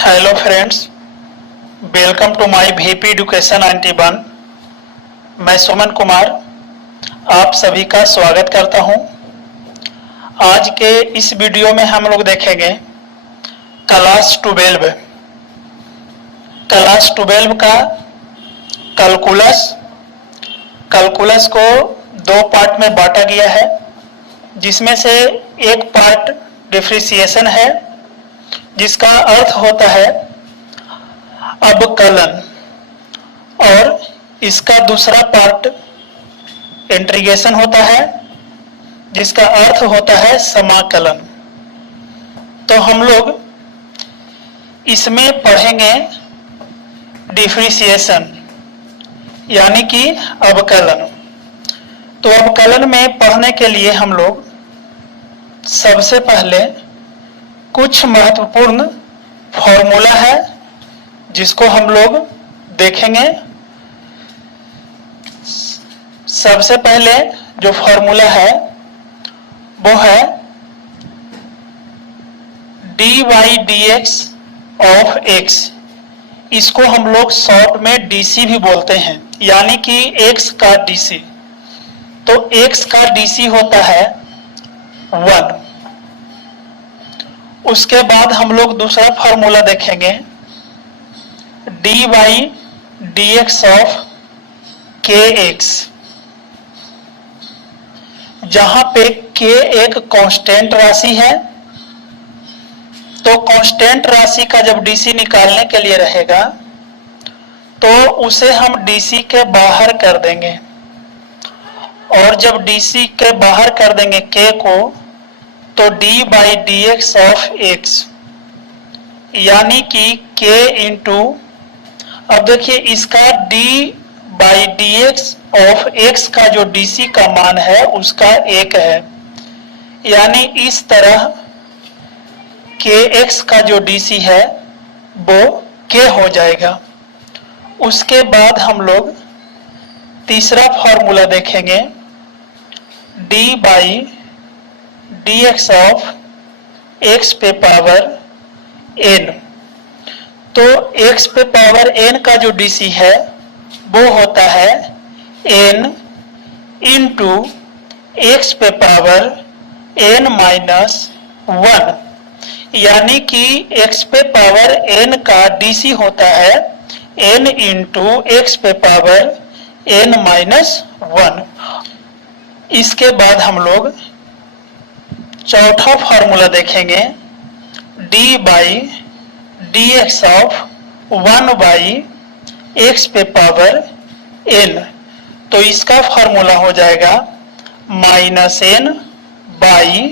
Hello friends, welcome to my VP education 91। मैं सुमन कुमार आप सभी का स्वागत करता हूं। आज के इस वीडियो में हम लोग देखेंगे क्लास 12 का कैलकुलस को दो पार्ट में बांटा गया है, जिसमें से एक पार्ट डिफरेंशिएशन है जिसका अर्थ होता है अवकलन, और इसका दूसरा पार्ट इंटीग्रेशन होता है जिसका अर्थ होता है समाकलन। तो हम लोग इसमें पढ़ेंगे डिफरेंशिएशन यानी कि अवकलन। तो अवकलन में पढ़ने के लिए हम लोग सबसे पहले कुछ महत्वपूर्ण फॉर्मूला है जिसको हम लोग देखेंगे। सबसे पहले जो फॉर्मूला है वो है dy dx ऑफ x। इसको हम लोग शॉर्ट में dc भी बोलते हैं, यानी कि x का dc। तो x का dc होता है 1। उसके बाद हम लोग दूसरा फॉर्मूला देखेंगे dy dx ऑफ kx, जहां पे k एक कांस्टेंट राशि है। तो कांस्टेंट राशि का जब dc निकालने के लिए रहेगा तो उसे हम dc के बाहर कर देंगे, और जब dc के बाहर कर देंगे k को, तो dy dx ऑफ x यानी कि k इंटू, अब देखिए इसका dy dx ऑफ x का जो dc का मान है उसका 1 है, यानी इस तरह kx का जो dc है वो k हो जाएगा। उसके बाद हम लोग तीसरा फॉर्मूला देखेंगे dy dx ऑफ x पे पावर n। तो x पे पावर n का जो dc है वो होता है n इंटू x पे पावर n माइनस 1, यानी कि x पे पावर n का dc होता है n इंटू x पे पावर n माइनस 1। इसके बाद हम लोग चौथा फॉर्मूला देखेंगे dy dx of 1 by x पे पावर n। तो इसका फॉर्मूला हो जाएगा माइनस n बाई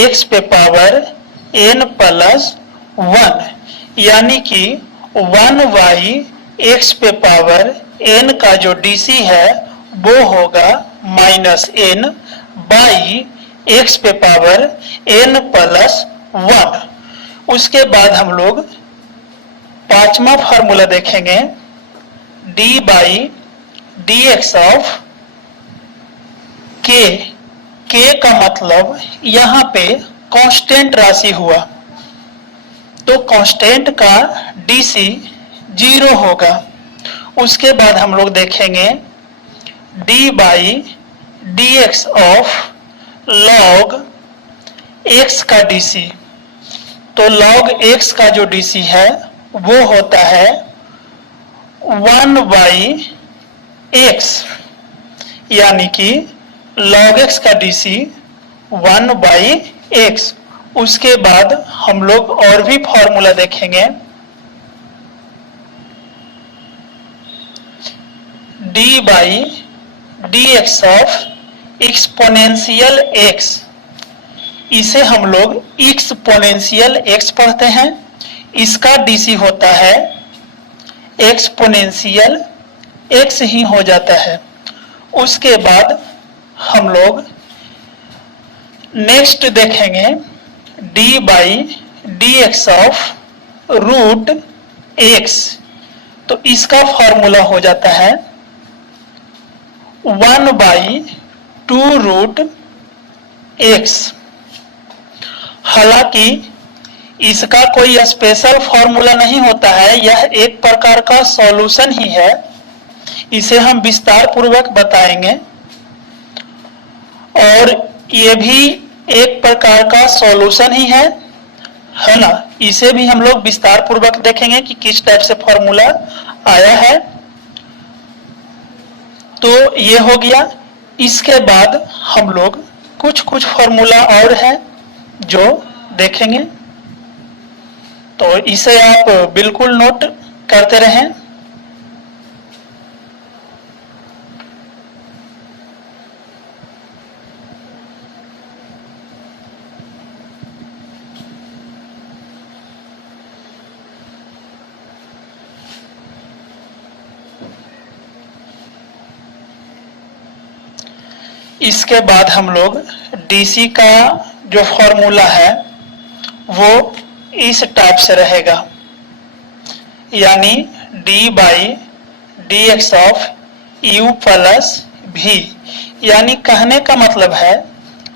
x पे पावर n प्लस 1, यानी कि 1 बाई x पे पावर n का जो dc है वो होगा माइनस n बाई x पे पावर n प्लस 1। उसके बाद हम लोग पांचवा फॉर्मूला देखेंगे dy dx of k। k का मतलब यहाँ पे कांस्टेंट राशि हुआ, तो कांस्टेंट का dc 0 होगा। उसके बाद हम लोग देखेंगे dy dx of log x का dc। तो log x का जो dc है वो होता है 1 बाई x, यानी कि log x का dc 1 बाई x। उसके बाद हम लोग और भी फॉर्मूला देखेंगे dy dx of exponential x। इसे हम लोग एक्सपोनेंशियल x पढ़ते हैं। इसका dc होता है एक्सपोनेंशियल x ही हो जाता है। उसके बाद हम लोग नेक्स्ट देखेंगे dy dx of root x। तो इसका फॉर्मूला हो जाता है 1 बाई 2 रूट x। हालांकि इसका कोई स्पेशल फॉर्मूला नहीं होता है, यह एक प्रकार का सॉल्यूशन ही है। इसे हम विस्तार पूर्वक बताएंगे और ये भी एक प्रकार का सॉल्यूशन ही है ना। इसे भी हम लोग विस्तार पूर्वक देखेंगे कि किस टाइप से फॉर्मूला आया है। तो ये हो गया। इसके बाद हम लोग कुछ फॉर्मूला और है जो देखेंगे, तो इसे आप बिल्कुल नोट करते रहें। इसके बाद हम लोग डीसी का जो फॉर्मूला है वो इस टाइप से रहेगा, यानी D by d x of you plus भी। यानी कहने का मतलब है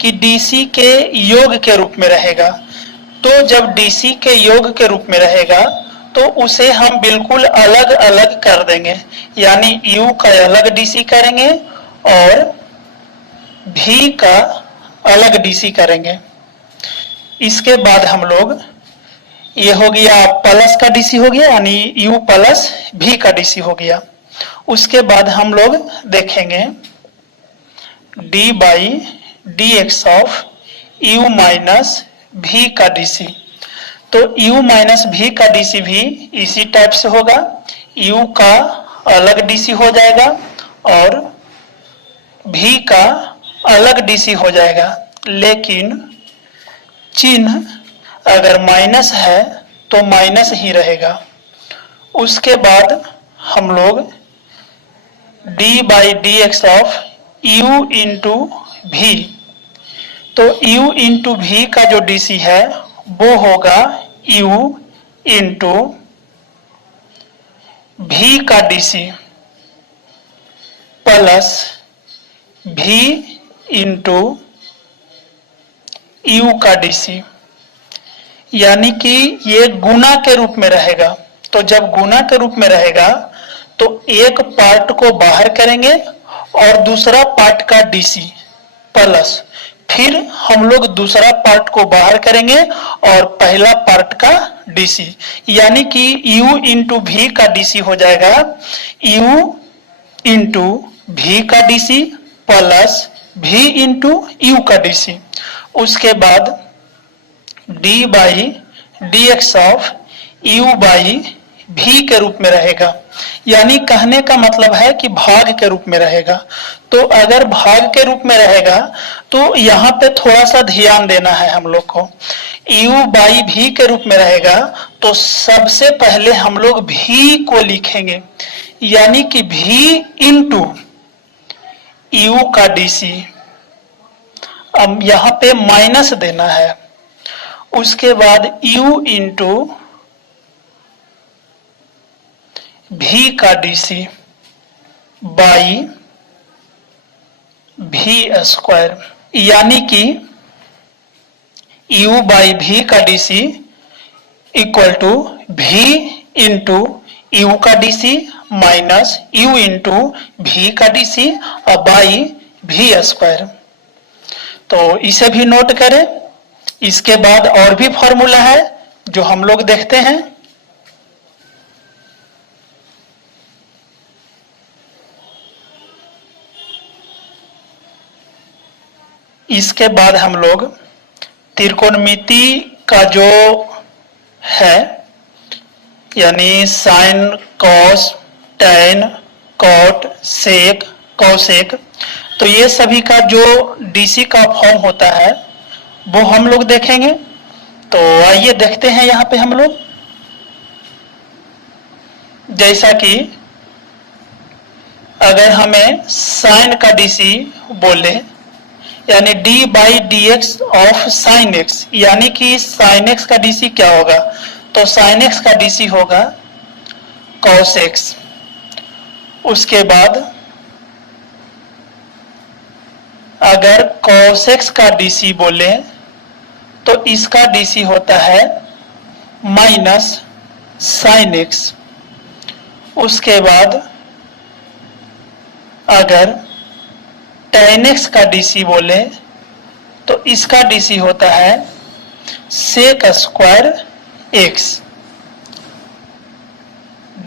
कि डीसी के योग के रूप में रहेगा। तो जब डीसी के योग के रूप में रहेगा तो उसे हम बिल्कुल अलग अलग कर देंगे, यानी यू का अलग डीसी करेंगे और भी का अलग डीसी करेंगे। इसके बाद हम लोग, ये हो गया प्लस का डीसी हो गया, यानी यू प्लस भी का डीसी हो गया। उसके बाद हम लोग देखेंगे d by d x of you minus भी का डीसी। तो u माइनस भी का डीसी भी इसी टाइप से होगा, u का अलग डीसी हो जाएगा और भी का अलग डीसी हो जाएगा। लेकिन चिन्ह अगर माइनस है तो माइनस ही रहेगा। उसके बाद हम लोग d by d x of u into भी। तो u इंटू भी का जो डीसी है वो होगा u इंटू भी का डीसी प्लस भी इंटू यू का डीसी, यानी कि ये गुना के रूप में रहेगा। तो जब गुना के रूप में रहेगा तो एक पार्ट को बाहर करेंगे और दूसरा पार्ट का डीसी प्लस, फिर हम लोग दूसरा पार्ट को बाहर करेंगे और पहला पार्ट का डीसी, यानी कि u इंटू भी का डीसी हो जाएगा u इंटू भी का डीसी प्लस भी इंटू यू का डीसी। उसके बाद d by d x of you by भी के रूप में रहेगा, यानी कहने का मतलब है कि भाग के रूप में रहेगा। तो अगर भाग के रूप में रहेगा तो यहाँ पे थोड़ा सा ध्यान देना है हम लोग को। u बाई भी के रूप में रहेगा तो सबसे पहले हम लोग भी को लिखेंगे, यानी कि भी इंटू यू का डीसी। अब यहाँ पे माइनस देना है। उसके बाद u इंटू भी का डीसी बाई भी स्क्वायर, यानी कि u बाई भी का डीसी इक्वल टू भी इंटू यू का डीसी माइनस यू इंटू भी का डीसी और बाई भी स्क्वायर। तो इसे भी नोट करें। इसके बाद और भी फॉर्मूला है जो हम लोग देखते हैं। इसके बाद हम लोग त्रिकोणमिति का जो है, यानी sine cos tan cot sec cosec, तो ये सभी का जो डीसी का फॉर्म होता है वो हम लोग देखेंगे। तो आइए देखते हैं यहाँ पे हम लोग। जैसा कि अगर हमें साइन का डीसी बोले, यानी d by d x of sine x, यानी कि साइन एक्स का डीसी क्या होगा, तो साइन एक्स का डीसी होगा कॉस एक्स। उसके बाद अगर cos x का डीसी बोले तो इसका डीसी होता है माइनस साइन एक्स। उसके बाद अगर tan x का डीसी बोले तो इसका डीसी होता है sec square x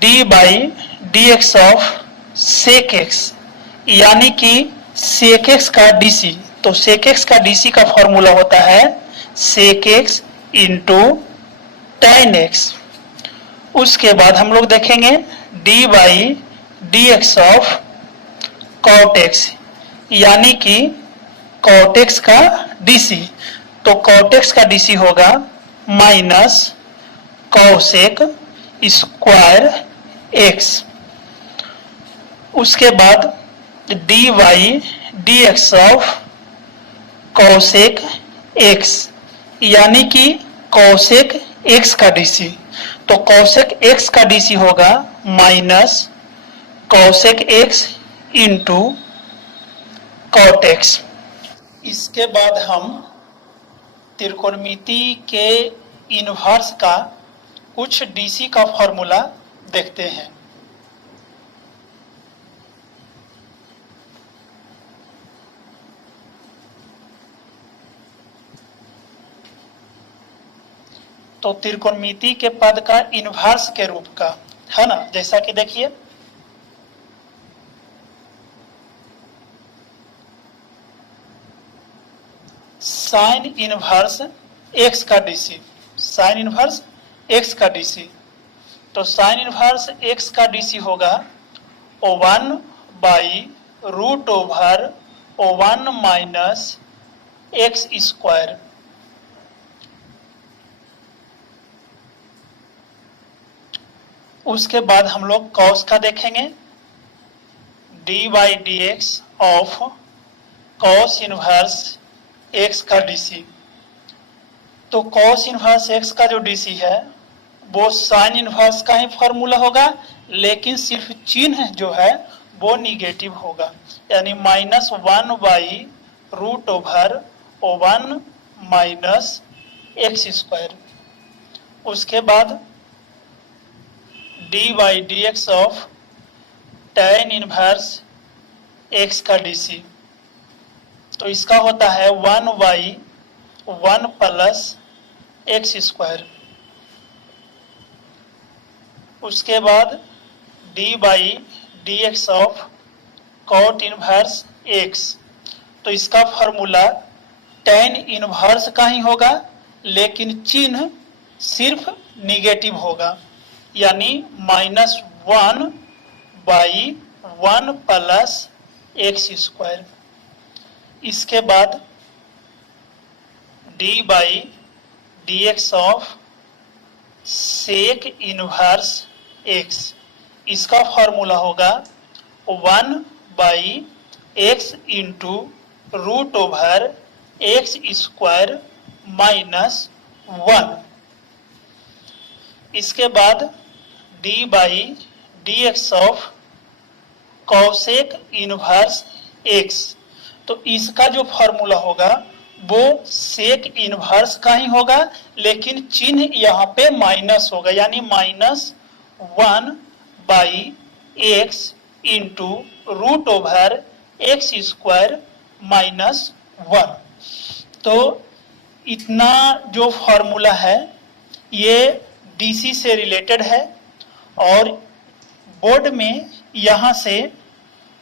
d by d x of sec x, यानी कि सेक एक्स का डीसी। तो सेक एक्स का डीसी का फॉर्मूला होता है sec x into tan x. उसके बाद हम लोग देखेंगे d by d x of cot x, यानी कि कॉट एक्स का डीसी। तो कॉट एक्स का डीसी होगा माइनस कॉसेक स्क्वायर एक्स। उसके बाद d y d x of cosec x, यानी कि कॉसेक एक्स का डीसी। तो कॉसेक एक्स का डीसी होगा minus cosec x into cot x. इसके बाद हम त्रिकोणमिति के इनवर्स का कुछ डीसी का फॉर्मूला देखते हैं। तो त्रिकोणमिति के पद का इनवर्स के रूप का है ना, जैसा कि देखिए साइन इनवर्स एक्स का डीसी, साइन इनवर्स एक्स का डीसी। तो साइन इनवर्स एक्स का डीसी होगा O1 by root over O1 minus x square. उसके बाद हम लोग कॉस का देखेंगे d by d x of cos inverse x का डीसी। तो कॉस इनवर्स एक्स का जो डीसी है वो साइन इनवर्स का ही फॉर्मूला होगा, लेकिन सिर्फ चिन्ह जो है वो निगेटिव होगा, यानी minus 1 by root over O1 minus x square. उसके बाद d by d x of tan inverse x का डीसी। तो इसका होता है 1 बाई 1 प्लस एक्स स्क्वायर। उसके बाद d by d x of cot inverse x. तो इसका फॉर्मूला tan इनवर्स का ही होगा, लेकिन चिन्ह सिर्फ निगेटिव होगा, यानी minus 1 by 1 plus x square. इसके बाद d by d x of sec inverse x. इसका फॉर्मूला होगा 1 by x into root over x square minus 1। इसके बाद d by d x of cosec inverse x. तो इसका जो फॉर्मूला होगा वो सेक इनवर्स का ही होगा, लेकिन चिन्ह यहाँ पे माइनस होगा, यानी minus 1 by x into root over x square minus 1। तो इतना जो फॉर्मूला है ये डीसी से रिलेटेड है, और बोर्ड में यहाँ से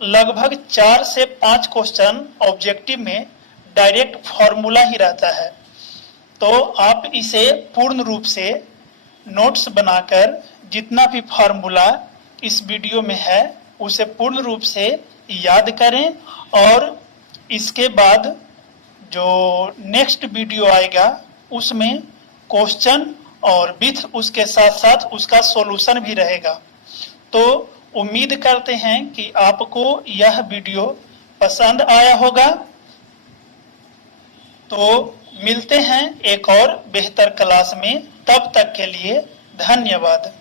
लगभग 4 से 5 क्वेश्चन ऑब्जेक्टिव में डायरेक्ट फॉर्मूला ही रहता है। तो आप इसे पूर्ण रूप से नोट्स बनाकर जितना भी फॉर्मूला इस वीडियो में है उसे पूर्ण रूप से याद करें, और इसके बाद जो नेक्स्ट वीडियो आएगा उसमें क्वेश्चन और विथ उसके साथ साथ उसका सॉल्यूशन भी रहेगा। तो उम्मीद करते हैं कि आपको यह वीडियो पसंद आया होगा। तो मिलते हैं एक और बेहतर क्लास में, तब तक के लिए धन्यवाद।